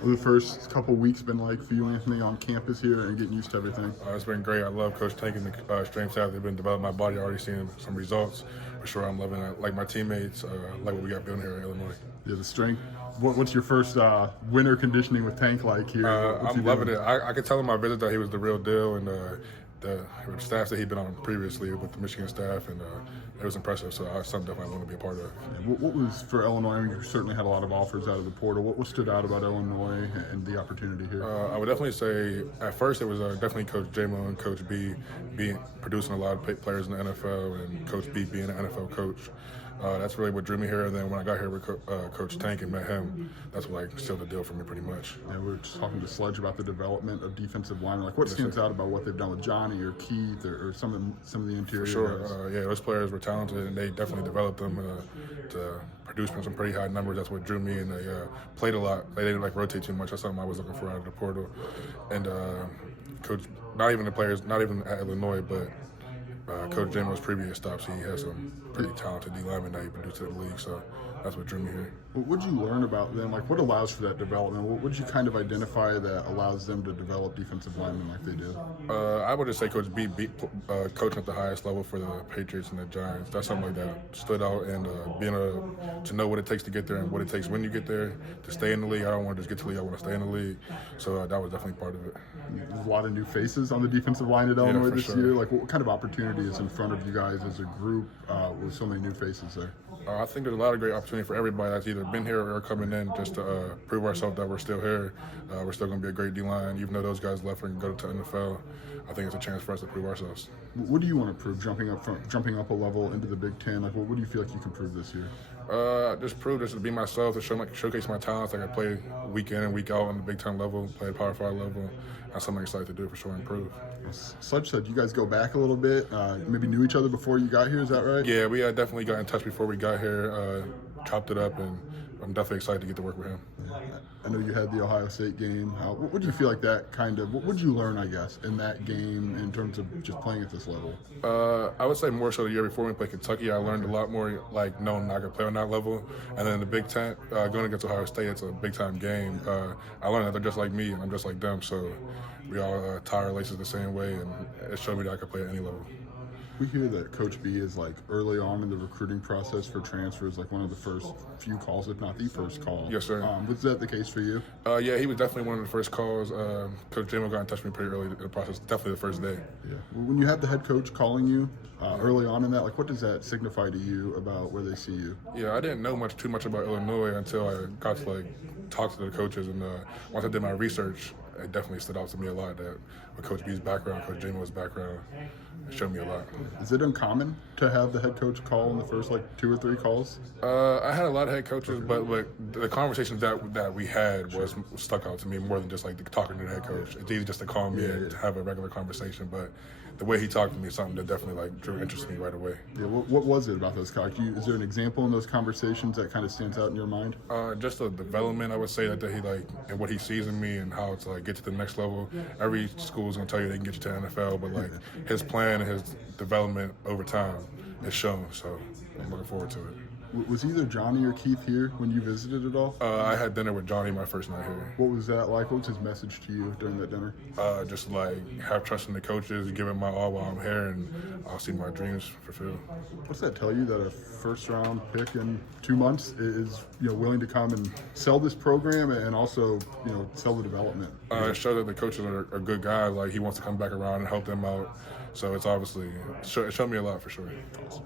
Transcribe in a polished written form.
What the first couple weeks been like for you, Anthony, on campus here and getting used to everything? It's been great. I love Coach Tank and the strength staff. They've been developing my body. Already seeing some results. For sure, I'm loving it. Like my teammates, like what we got building here in Illinois. Yeah, the strength. What's your first winter conditioning with Tank like here? I'm loving it. I could tell in my visit that he was the real deal, and the staff that he'd been on previously with the Michigan staff, and it was impressive. So it's something definitely I want to be a part of. Yeah, what was for Illinois? I mean, you certainly had a lot of offers out of the portal. What stood out about Illinois and the opportunity here? I would definitely say at first it was definitely Coach J-Mo and Coach B producing a lot of players in the NFL, and Coach B being an NFL coach. That's really what drew me here. And then when I got here with Coach Tank and met him, that's what sealed the deal for me pretty much. Yeah, we were just talking to Sledge about the development of defensive linemen. Like, what stands out about what they've done with Johnny or Keith or some of the interior guys? Sure. Yeah, those players were talented, and they definitely developed them to produce some pretty high numbers. That's what drew me, and they played a lot. They didn't rotate too much. That's something I was looking for out of the portal. And Coach, not even the players, not even at Illinois, but Coach J-Mo's previous stops, he has some pretty talented D linemen that he produced to the league, so that's what drew me here. What did you learn about them? Like, what allows for that development? What would you kind of identify that allows them to develop defensive linemen like they do? I would just say Coach B coaching at the highest level for the Patriots and the Giants. That's something like that stood out, and being able to know what it takes to get there and what it takes when you get there to stay in the league. I don't want to just get to the league, I want to stay in the league. So that was definitely part of it. There's a lot of new faces on the defensive line at Illinois this sure. year. Like, what kind of opportunity is in front of you guys as a group with so many new faces there? I think there's a lot of great opportunity for everybody that's either been here or coming in just to prove ourselves that we're still here. We're still going to be a great D-line. Even though those guys left and go to NFL, I think it's a chance for us to prove ourselves. What do you want to prove jumping up a level into the Big Ten? Like, what do you feel like you can prove this year? Just prove just to be myself, to showcase my talents. Like I play week in and week out on the Big Ten level, play at Power 5 level. That's something I'm excited to do for sure, improve. Sledge said you guys go back a little bit, maybe knew each other before you got here, is that right? Yeah, we definitely got in touch before we got here, chopped it up, and I'm definitely excited to get to work with him. Yeah. I know you had the Ohio State game. What do you feel like what would you learn, I guess, in that game in terms of just playing at this level? I would say more so the year before we played Kentucky, I learned a lot more, knowing I could play on that level. And then the Big Ten, going against Ohio State, it's a big-time game. I learned that they're just like me, and I'm just like them. So we all tie our laces the same way, and it showed me that I could play at any level. We hear that Coach B is early on in the recruiting process for transfers, one of the first few calls, if not the first call. Yes, sir. Was that the case for you? Yeah, he was definitely one of the first calls. Coach J-Mo got in touch with me pretty early in the process, definitely the first day. Yeah. When you have the head coach calling you early on in that, what does that signify to you about where they see you? Yeah, I didn't know too much about Illinois until I got to talk to the coaches, and once I did my research, it definitely stood out to me a lot that with Coach B's background, Coach J-Mo's background, it showed me a lot. Is it uncommon to have the head coach call in the first 2 or 3 calls? I had a lot of head coaches, but the conversations that we had was stuck out to me more than just talking to the head coach. It's easy just to call me and have a regular conversation, but the way he talked to me is something that definitely drew interest in me right away. Yeah, what was it about those calls? Is there an example in those conversations that kind of stands out in your mind? Just the development, I would say, that he and what he sees in me and how to get to the next level. Every school is gonna tell you they can get you to the NFL, but his plan and his development over time is shown. So I'm looking forward to it. Was either Johnny or Keith here when you visited at all? I had dinner with Johnny my first night here. What was that like? What was his message to you during that dinner? Just have trust in the coaches, give it my all while I'm here, and I'll see my dreams fulfilled. What's that tell you that a first-round pick in 2 months is willing to come and sell this program and also sell the development? It showed that the coaches are good guys. He wants to come back around and help them out. So it's obviously it showed me a lot for sure. Awesome.